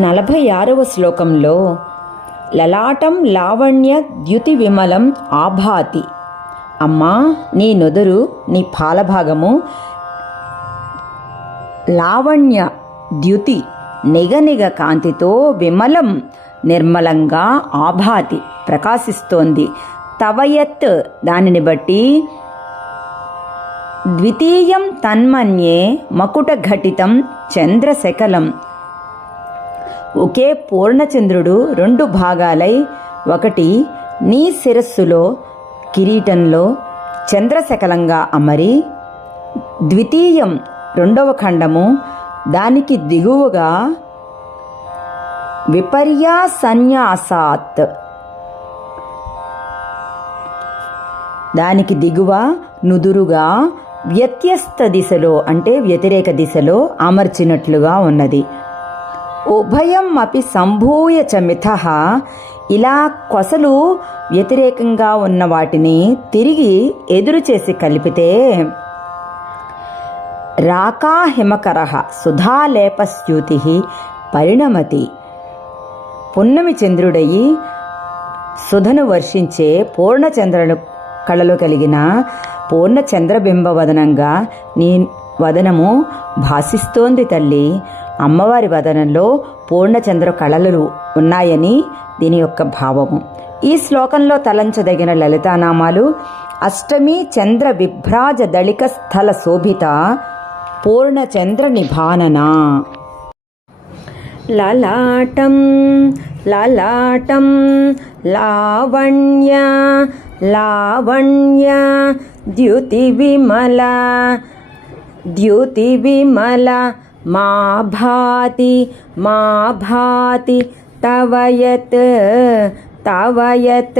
నలభై ఆరవ శ్లోకంలో లలాటం లావణ్య ద్యుతి విమలం ఆభాతి. అమ్మా నీ నుదురు నీ పాలభాగము లావణ్య ద్యుతి నిగనిగ కాంతితో విమలం నిర్మలంగా ఆభాతి ప్రకాశిస్తోంది. తవయత్ దానిని బట్టి ద్వితీయం తన్మన్యే మకుటఘటితం చంద్రశకలం. ఒకే పూర్ణచంద్రుడు రెండు భాగాలై ఒకటి నీ శిరస్సులో కిరీటంలో చంద్రశకలంగా అమరి. ద్వితీయం రెండవ ఖండము దానికి దిగువగా విపర్యా సన్యాసాత్ దానికి దిగువ నుదురుగా వ్యత్యస్త దిశలో అంటే వ్యతిరేక దిశలో అమర్చినట్లుగా ఉన్నది. ఉభయం అపి సంభూయ చ మిథ. ఇలా కొసలు వ్యతిరేకంగా ఉన్న వాటిని తిరిగి ఎదురు చేసి కలిపితే రాకాహిమకర సుధాలేపస్యూతి పరిణమతి. పున్నమి చంద్రుడయి సుధను వర్షించే పూర్ణచంద్రుడు కళలు కలిగిన పూర్ణ చంద్రబింబ వదనంగా నీ వదనము భాసిస్తోంది తల్లి. అమ్మవారి వదనంలో పూర్ణచంద్ర కళలు ఉన్నాయని దీని యొక్క భావము. ఈ శ్లోకంలో తలంచదగిన లలితానామాలు అష్టమి చంద్ర విభ్రాజ దళిక స్థల శోభిత పూర్ణచంద్ర నిభాననా. లలాటం లలాటం లావణ్య లావణ్య ద్యుతి విమల ద్యుతి విమల मा भाति मा भाति तव यत् तव यत्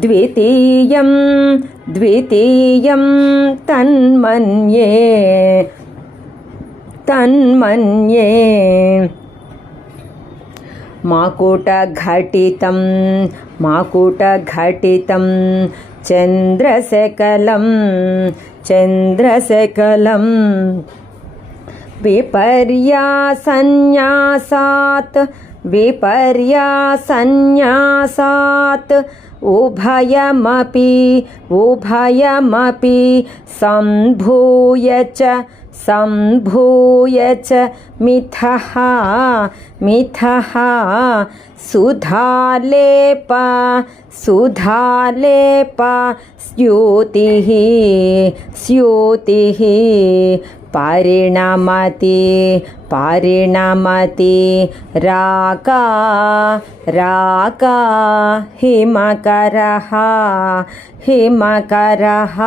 द्वितीयं द्वितीयं तन्मन्ये माकुटघटितं माकुटघटितं चन्द्रशकलं चन्द्रशकलम् विपर्यासन्यासात् विपर्यासन्यासात् उभयमपि उभयमपि सम्भूय च सम्भूय च मिथः मिथः सुधालेप सुधालेप स्यूतिः स्यूतिः परिणमति परिणमति राका राका हिमकरः हिमकरः।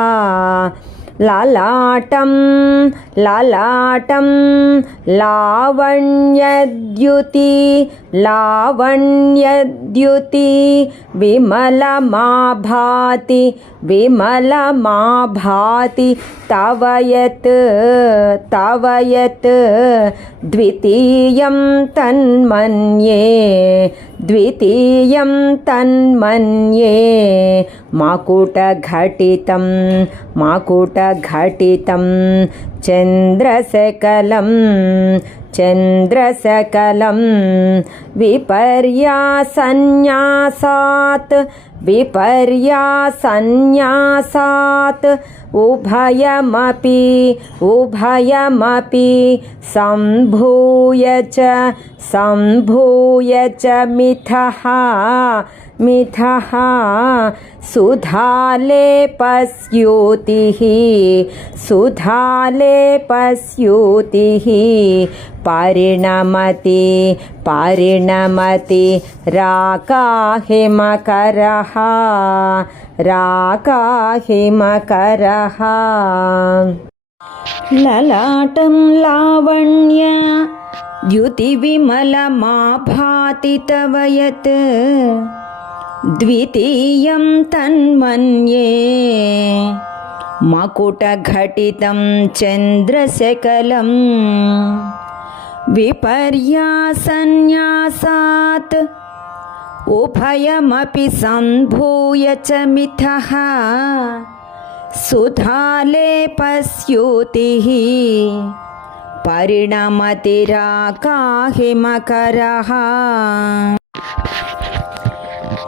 ललाटं ललाटं लावण्यद्युति लावण्यद्युति विमलमाभाति विमलमाभाति तव यत् तव यत् द्वितीयं तन्मन्ये द्वितीयं तन्मन्ये माकुटघटितं माकुट चन्द्रघटितं चन्द्रसकलं चन्द्रसकलं विपर्यासन्न्यासात् विपर्यासन्न्यासात् उभयमपि उभयमपि सम्भूय च सम्भूय च मिथः। मिथः। सुधाले पस्योतिः सुधाले पस्योतिः परिणमति परिणमति। राकाहिमकरः राकाहिमकरः ललाटं लावण्य द्युतिविमलमाभाति युतिविमलमाभातितवयत् द्वितीयं तन्मन्ये मकुटघटितं चन्द्रशकलं विपर्यासन्न्यासात् उभयमपि सम्भूय च मिथः सुधालेपस्युतिः परिणमतिराकाहिमकरः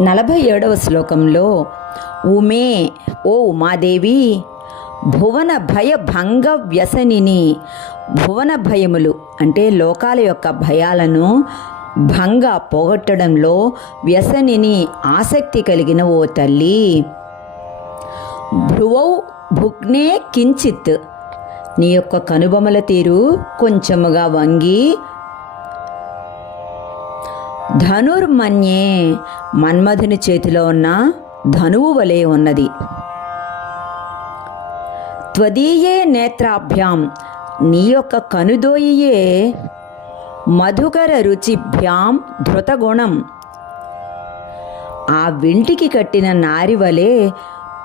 నలభై ఏడవ శ్లోకంలో ఉమే ఓ ఉమాదేవి భువన భయ భంగ వ్యసనిని భువన భయములు అంటే లోకాల యొక్క భయాలను భంగ పోగొట్టడంలో వ్యసనిని ఆసక్తి కలిగిన ఓ తల్లి. భ్రువౌ భుగ్నే కించిత్ నీ యొక్క కనుబొమల తీరు కొంచెముగా వంగి ధనుర్మన్యే మన్మధుని చేతిలో ఉన్న ధనువు వలె ఉన్నది. త్వదీయే నేత్రాభ్యాం నీ యొక్క కనుదోయియే మధుకర రుచిభ్యాం ధృతగుణం. ఆ వింటికి కట్టిన నారి వలె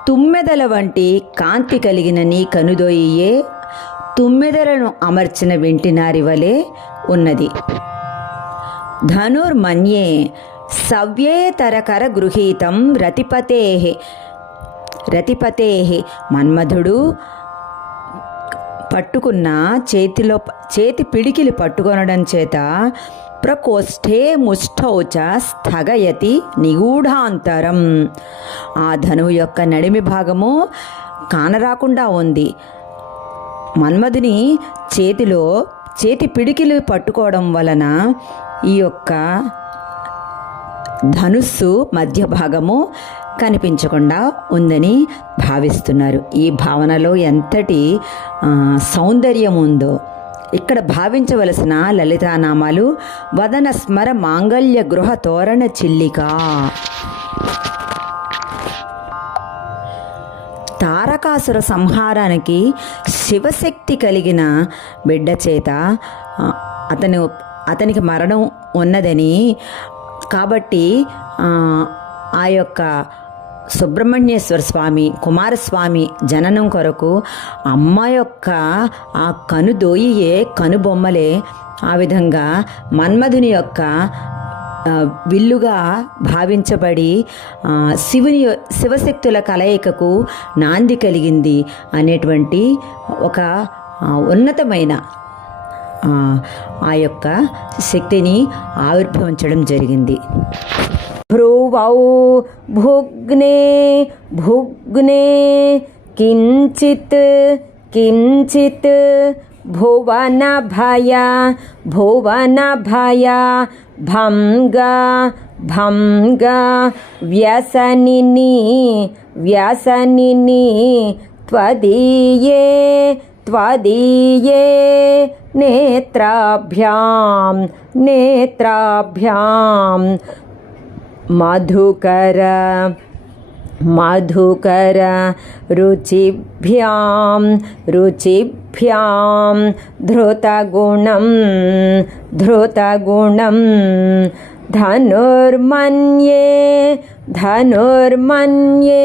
తుమ్మెదల వంటి కాంతి కలిగిన నీ కనుదోయియే తుమ్మెదలను అమర్చిన వింటి నారి వలె ఉన్నది. ధనుర్మన్యే సవ్యేతరకర గృహీతం రతిపతే రతిపతే. మన్మధుడు పట్టుకున్న చేతిలో చేతి పిడికిలి పట్టుకొనడం చేత ప్రకోష్ఠే ముష్టౌ చ స్థగయతి నిగూఢాంతరం. ఆ ధనువు యొక్క నడిమి భాగము కానరాకుండా ఉంది. మన్మధుని చేతిలో చేతి పిడికిలు పట్టుకోవడం వలన ఈ యొక్క ధనుస్సు మధ్య భాగము కనిపించకుండా ఉందని భావిస్తున్నారు. ఈ భావనలో ఎంతటి సౌందర్యం ఉందో ఇక్కడ భావించవలసిన లలితానామాలు వదన స్మర మాంగళ్య గృహ తోరణ చిల్లిక. తారకాసుర సంహారానికి శివశక్తి కలిగిన బిడ్డ చేత అతను అతనికి మరణం ఉన్నదని. కాబట్టి ఆ, యొక్క సుబ్రహ్మణ్యేశ్వర స్వామి కుమారస్వామి జననం కొరకు అమ్మ యొక్క ఆ కనుదోయియే కనుబొమ్మలే ఆ విధంగా మన్మధుని యొక్క విల్లుగా భావించబడి శివుని శివశక్తుల కలయికకు నాంది కలిగింది అనేటువంటి ఒక ఉన్నతమైన ఆ, యొక్క శక్తిని ఆవిర్భవించడం జరిగింది. భ్రువౌ భుగ్నే భుగ్నే కించిత్ కించిత్ భువన భయ భువన భయ భంగ భంగ వ్యసనిని వ్యసనిని త్వదీయే त्वदीये नेत्राभ्यां नेत्राभ्यां। मधुकर मधुकर रुचिभ्यां रुचिभ्यां। धृतगुणं धृतगुणं। धनुर्मन्ये धनुर्मन्ये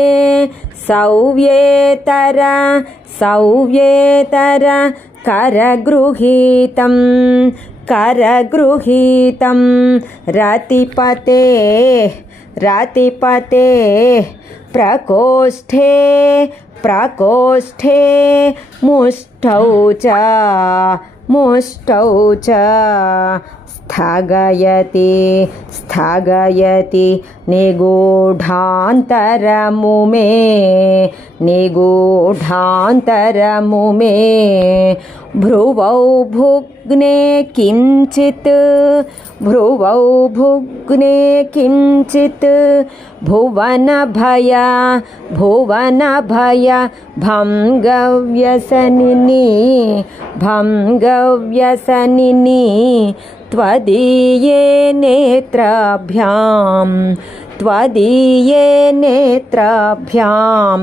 सौव्येतर सौव्येतर करगृहीतं करगृहीतं रतिपते रतिपते प्रकोष्ठे प्रकोष्ठे मुष्टौ च मुष्टौ च। स्थगयति स्थगयति निगूढान्तरमुमे निगूढान्तरमुमे। भ्रुवौ भुग्ने किञ्चित् भ्रुवौ भुग्ने किञ्चित् भुवनभय भुवनभय भङ्गव्यसनिनी भङ्गव्यसनिनी। त्वदीये नेत्राभ्यां त्वदीये नेत्राभ्यां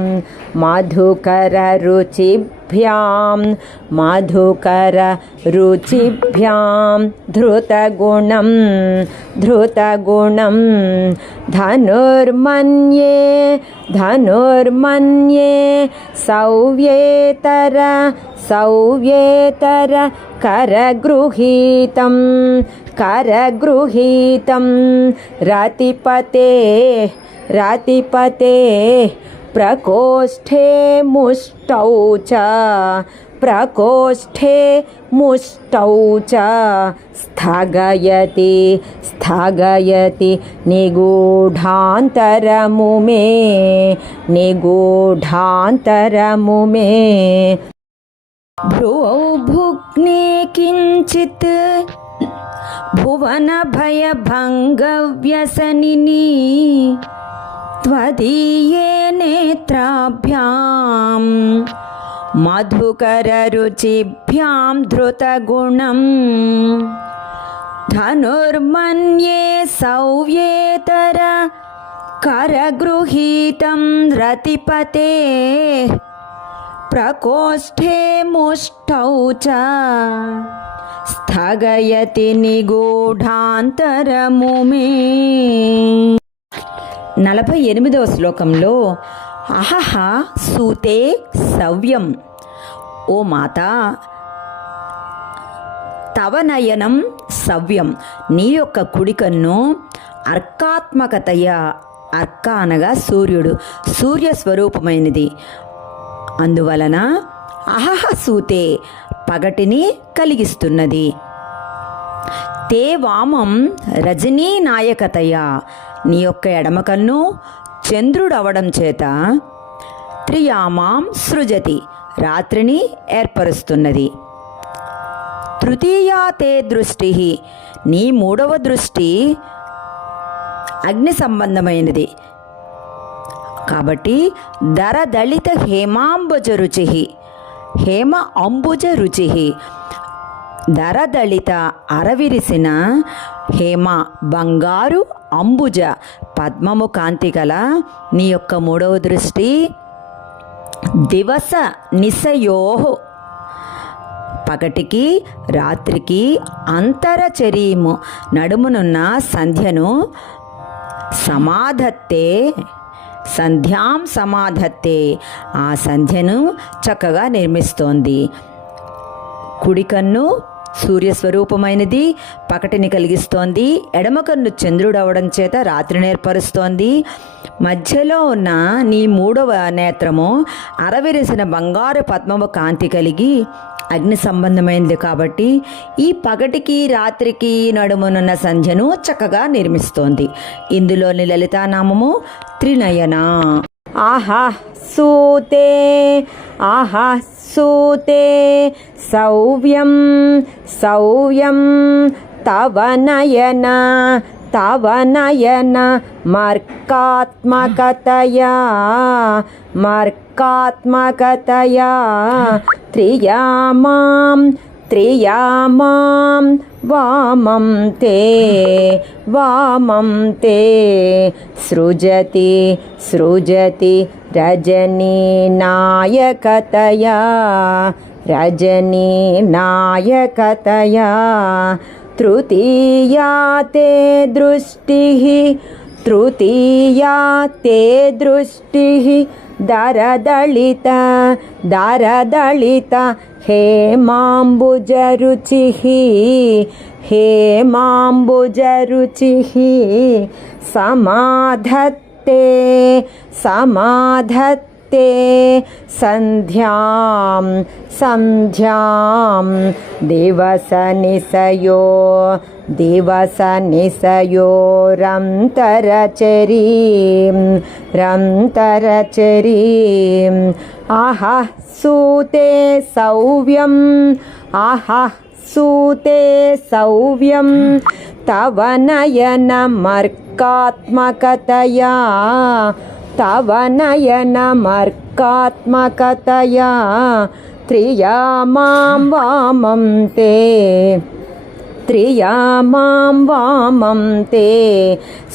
मधुकररुचिभ्यां मधुकररुचिभ्यां धृतगुणं धृतगुणं धनुर्मन्ये धनुर्मन्ये सौव्येतर सौव्येतर करगृहीतं करगृहीतं रतिपते रतिपते प्रकोष्ठे मुष्टौ च। प्रकोष्ठे मुष्टौ च। स्थगयति स्थगयति निगूढान्तरमुमे निगूढान्तरमुमे। भ्रुवौ भुग्ने किञ्चित्, भुवनभयभङ्गव्यसनिनी। त्वदीये नेत्राभ्यां मधुकररुचिभ्यां धृतगुणम् धनुर्मन्ये सौव्येतर करगृहीतं रतिपते प्रकोष्ठे मुष्टौ च स्थगयति निगूढान्तरमुमे నలభై ఎనిమిదవ శ్లోకంలో అహహ సూతే సవ్యం. ఓ మాత తవ నయనం సవ్యం. నీ యొక్క కుడికన్ను అర్కాత్మకతయ అర్క అనగా సూర్యుడు సూర్య స్వరూపమైనది. అందువలన అహహ సూతే పగటిని కలిగిస్తున్నది. తే వామం రజనీ నాయకతయ నీ యొక్క ఎడమ కన్ను చంద్రుడవడం చేత త్రియామాం సృజతి రాత్రిని ఏర్పరుస్తున్నది. తృతీయా తే దృష్టి నీ మూడవ దృష్టి అగ్ని సంబంధమైనది. కాబట్టి దరదళిత హేమాంబుజ రుచి హేమ అంబుజ రుచి దరదళిత అరవిరిసిన హేమ బంగారు అంబుజ పద్మము కాంతి గల నీ యొక్క మూడవ దృష్టి దివస నిశయోహో. పగటికి రాత్రికి అంతరచరీము నడుమునున్న సంధ్యను సమాధత్తే సంధ్యాం సమాధత్తే. ఆ సంధ్యను చక్కగా నిర్మిస్తోంది. కుడికన్ను సూర్యస్వరూపమైనది పకటిని కలిగిస్తోంది ఎడమ కన్ను చంద్రుడు అవడం చేత రాత్రిని ఏర్పరుస్తోంది. మధ్యలో ఉన్న నీ మూడవ నేత్రము అరవిరిసిన బంగారు పద్మము కాంతి కలిగి అగ్ని సంబంధమైనది కాబట్టి ఈ పగటికి రాత్రికి నడుమునున్న సంధ్యను చక్కగా నిర్మిస్తోంది. ఇందులోని లలితానామము త్రినయన. ఆహా సూతే ఆహా सूते सौव्यं सौव्यं तव नयन मर्कात्मकतया मर्कात्मकतया त्रिया मां त्रिया मां वामं ते वामं ते सृजति सृजति रजनीनायकतया रजनीनायकतया तृतीया ते दृष्टिः तृतीया ते दृष्टिः दरदलित दरदलित। हेमाम्बुजरुचिः हेमाम्बुजरुचिः हे समाधत्ते समाधत्ते। सन्ध्यां सन्ध्यां दिवसनिशयो दिवसनिसयो दिवसनिसयोरन्तरचरीं रन्तरचरीम् आहा सूते सौव्यम्। आहा सूते सौव्यं तव नयनमर्कात्मकतया। तव नयनमर्कात्मकतया। त्रिया मां वामं ते त्रियामां वामं ते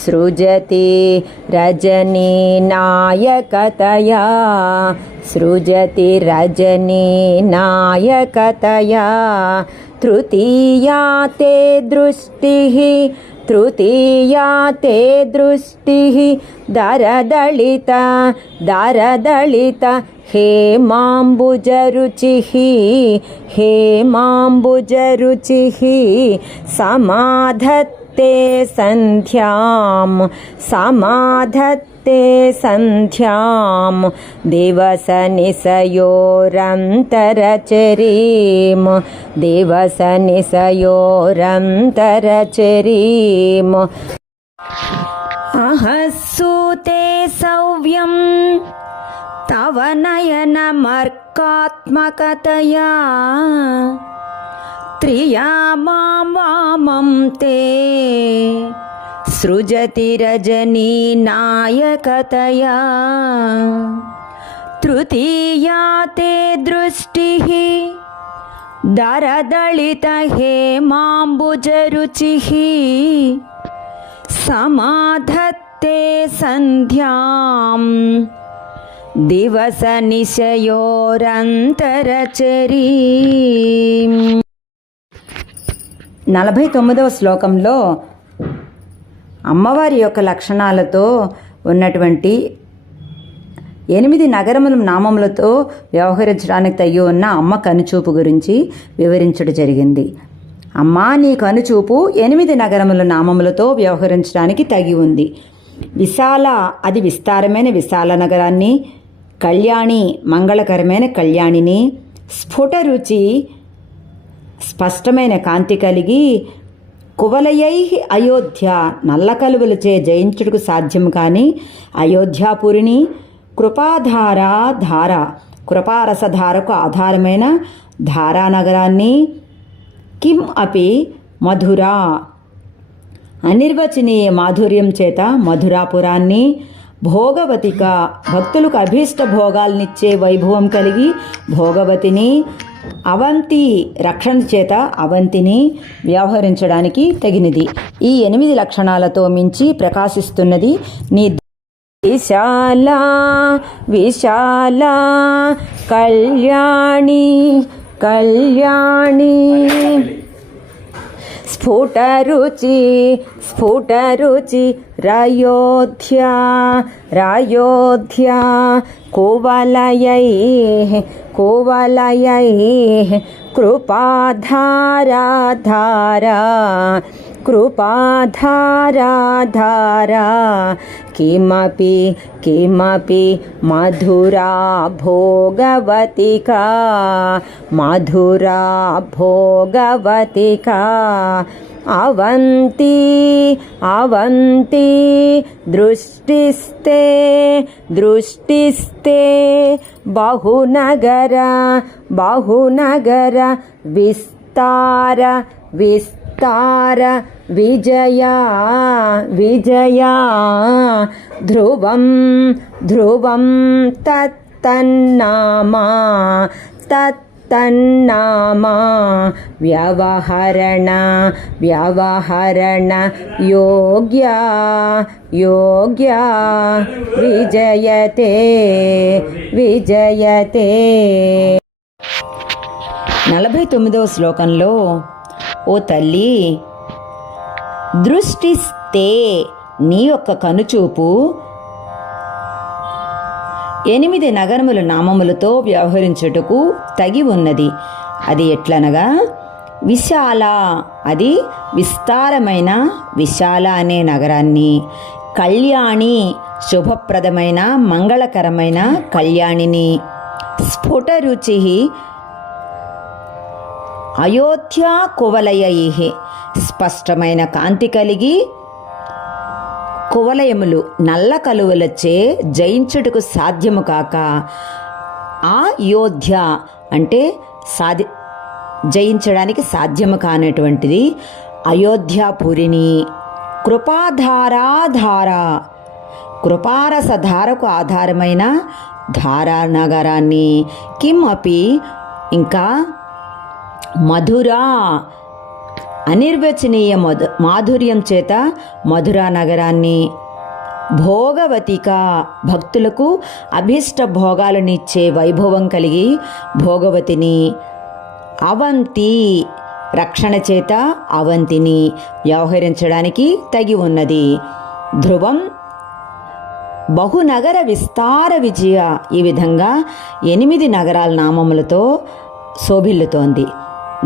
सृजति रजनीनायकतया सृजति रजनीनायकतया तृतीया ते दृष्टिः तृतीया ते दृष्टिः दरदलित दरदलित। हेमाम्बुजरुचिः हेमाम्बुजरुचिः समाधत्ते सन्ध्यां समाधत्ते ते सन्ध्यां दिवसनिसयोरन्तरचरीं दिवसनिसयोरन्तरचरीम् अहस्सूते सौव्यं तव नयनमर्कात्मकतया त्रिया मां वामं ते। सृजति रजनी नायकतया। तृतीया ते दृष्टिः। दरदलितहेमाम्बुजरुचिः समाधत्ते सन्ध्यां दिवसनिशयोरन्तरचरी నలభై తొమ్మిదవ శ్లోకంలో అమ్మవారి యొక్క లక్షణాలతో ఉన్నటువంటి ఎనిమిది నగరముల నామములతో వ్యవహరించడానికి తగ్గి ఉన్న అమ్మ కనుచూపు గురించి వివరించడం జరిగింది. అమ్మ నీ కనుచూపు ఎనిమిది నగరముల నామములతో వ్యవహరించడానికి తగి ఉంది. విశాల అది విస్తారమైన విశాల నగరాన్ని కళ్యాణి మంగళకరమైన కళ్యాణిని స్ఫుట రుచి స్పష్టమైన కాంతి కలిగి కువలయై అయోధ్య నల్ల కలువలచే జయించుటకు సాధ్యం కాని అయోధ్యాపురిని కృపాధారా ధార కృపారసధారకు ఆధారమైన ధారానగరాన్ని కిం అపి మధురా అనిర్వచనీయ మాధుర్యం చేత మధురాపురాన్ని భోగవతిక భక్తులకు అభీష్ట భోగాల్నిచ్చే వైభవం కలిగి భోగవతిని అవంతి రక్షణ చేత అవంతిని వ్యవహరించడానికి తగినది. ఈ ఎనిమిది లక్షణాలతో మించి ప్రకాశిస్తున్నది నీ విశాల విశాల కళ్యాణి కళ్యాణి. స్ఫుట రుచి స్ఫుట రుచి रयोध्या रयोध्या कुवलयैः कुवलयैः कृपाधारा धारा कृपाधारा धारा किमपि किमपि मधुरा भोगवतिका मधुरा भोगवतिका अवन्ती अवन्ती दृष्टिस्ते दृष्टिस्ते बहुनगर बहुनगर विस्तार विस्तार विजया विजया ध्रुवं ध्रुवं तत्तन्नामा तत्तन्नामा व्यवहरण व्यवहरण योग्या योग्या विजयते विजयते నలభై తొమ్మిదవ శ్లోకంలో ఓ తల్లి దృష్టిస్తే నీ యొక్క కనుచూపు ఎనిమిది నగరముల నామములతో వ్యవహరించుటకు తగి ఉన్నది. అది ఎట్లనగా? విశాల. అది విస్తారమైన విశాల అనే నగరాన్ని. కళ్యాణి శుభప్రదమైన మంగళకరమైన కళ్యాణిని. స్ఫుట రుచి అయోధ్యా కువలయ స్పష్టమైన కాంతి కలిగి కువలయములు నల్ల కలువలచే జయించుటకు సాధ్యము కాక ఆ యోధ్య అంటే సాధి జయించడానికి సాధ్యము కానటువంటిది అయోధ్యాపురిని కృపాధారాధార. కృపారసధారకు ఆధారమైన ధారా నగరాన్ని కిమ్ అపి ఇంకా మధురా అనిర్వచనీయ మధు మాధుర్యం చేత మధురా నగరాన్ని భోగవతిక భక్తులకు అభిష్ట భోగాలనిచ్చే వైభవం కలిగి భోగవతిని అవంతి రక్షణ చేత అవంతిని వ్యవహరించడానికి తగి ఉన్నది. ధ్రువం బహునగర విస్తార విజయ ఈ విధంగా ఎనిమిది నగరాల నామములతో శోభిల్లుతోంది.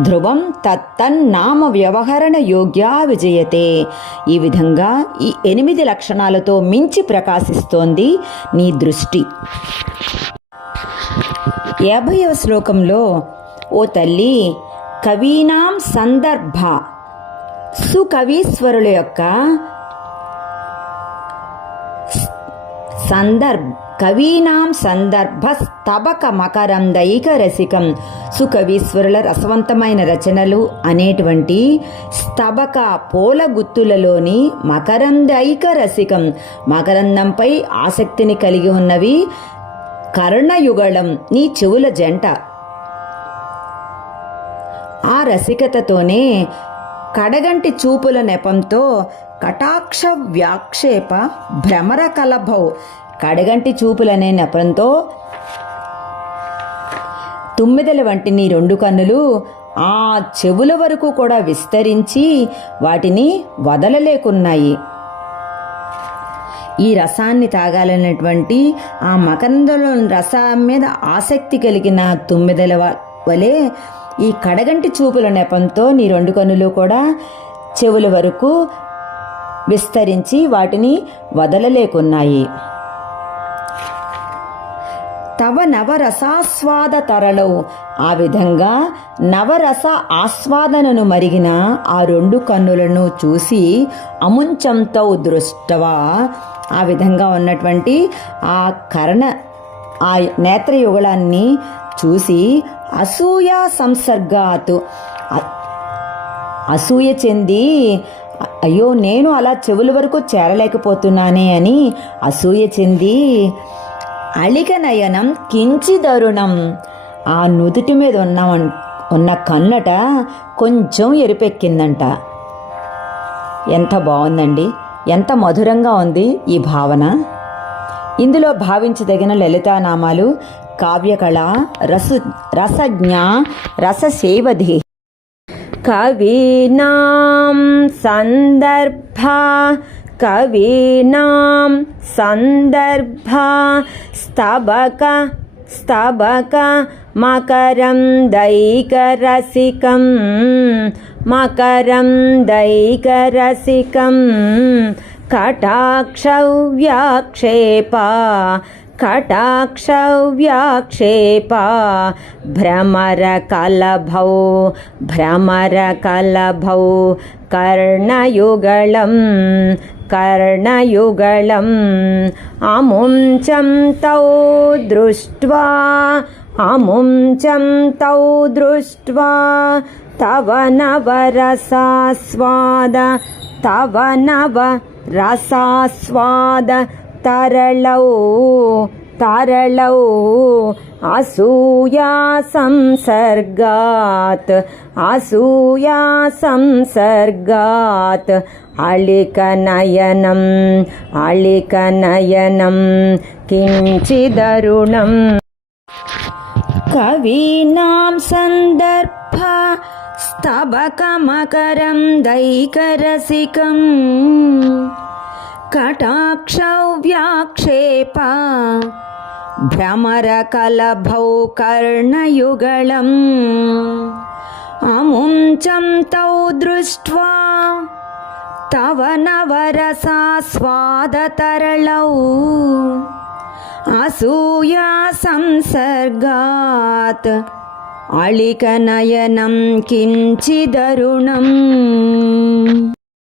ధ్రువం తత్తన్నామ వ్యవహరణ యోగ్యా విజయతే. ఈ విధంగా ఈ ఎనిమిది లక్షణాలతో మించి ప్రకాశిస్తోంది నీ దృష్టి. యాభైవ శ్లోకంలో ఓ తల్లి కవీనాం సందర్భ సుకవీశ్వరుల యొక్క సందర్భ కవీనాం సందర్భ స్తబక మకరందైక రసికం సుకవీశ్వరుల రసవంతమైన రచనలు అనేటువంటి స్తబక పూల గుత్తులలోని మకరందైక రసికం మకరందంపై ఆసక్తిని కలిగి ఉన్నవి కర్ణయుగళం నీ చెవుల జంట. ఆ రసికతతోనే కడగంటి చూపుల నెపంతో కటాక్ష వ్యాక్షేప భ్రమర కలభౌ కడగంటి చూపులనే నెపంతో తుమ్మిదల వంటి నీ రెండు కన్నులు ఆ చెవుల వరకు కూడా విస్తరించి వాటిని వదలలేకున్నాయి. ఈ రసాన్ని తాగాలన్నటువంటి ఆ మకరందలో రసం మీద ఆసక్తి కలిగిన తుమ్మిదల వలె ఈ కడగంటి చూపుల నెపంతో నీ రెండు కన్నులు కూడా చెవుల వరకు విస్తరించి వాటిని వదలలేకున్నాయి. తవ నవరసాస్వాద తరలో ఆ విధంగా నవరస ఆస్వాదనను మరిగిన ఆ రెండు కన్నులను చూసి అముంచంతో దృష్టవా ఆ విధంగా ఉన్నటువంటి ఆ కరణ ఆ నేత్రయుగళాన్ని చూసి అసూయ సంసర్గాతు. అసూయ చెంది అయ్యో నేను అలా చెవుల వరకు చేరలేకపోతున్నానే అని అసూయ చెంది అళిక నయనం కించిదరుణం. ఆ నుదుటి మీద ఉన్న ఉన్న కన్నట కొంచెం ఎరిపెక్కిందంట. ఎంత బాగుందండి ఎంత మధురంగా ఉంది ఈ భావన. ఇందులో భావించదగిన లలితానామాలు కావ్యకళ రసు రసజ్ఞ రససేవధి. కవీనాం సందర్భ कवीनां सन्दर्भा स्तबक स्तबक मकरं दैकरसिकं मकरं दैकरसिकं कटाक्षव्याक्षेपा कटाक्षव्याक्षेपा भ्रमरकलभौ भ्रमरकलभौ कर्णयुगलम् कर्णयुगलम्। अमुञ्चं तौ दृष्ट्वा अमुञ्चं तौ दृष्ट्वा तव नवरसास्वाद तव नव रसास्वाद तरलौ तरलौ असूया संसर्गात् असूया संसर्गात्। अलिकनयनम् अलिकनयनं किञ्चिदरुणम्। कवीनां सन्दर्भ स्तबकमकरं दैकरसिकम्। कटाक्षव्याक्षेप भ्रमरकलभौ कर्णयुगलम्। अमुञ्चं तौ दृष्ट्वा తవ నవరసాస్వాదతరళౌ. అసూయా సంసర్గాత్. అళికనయనం కించిదరుణం.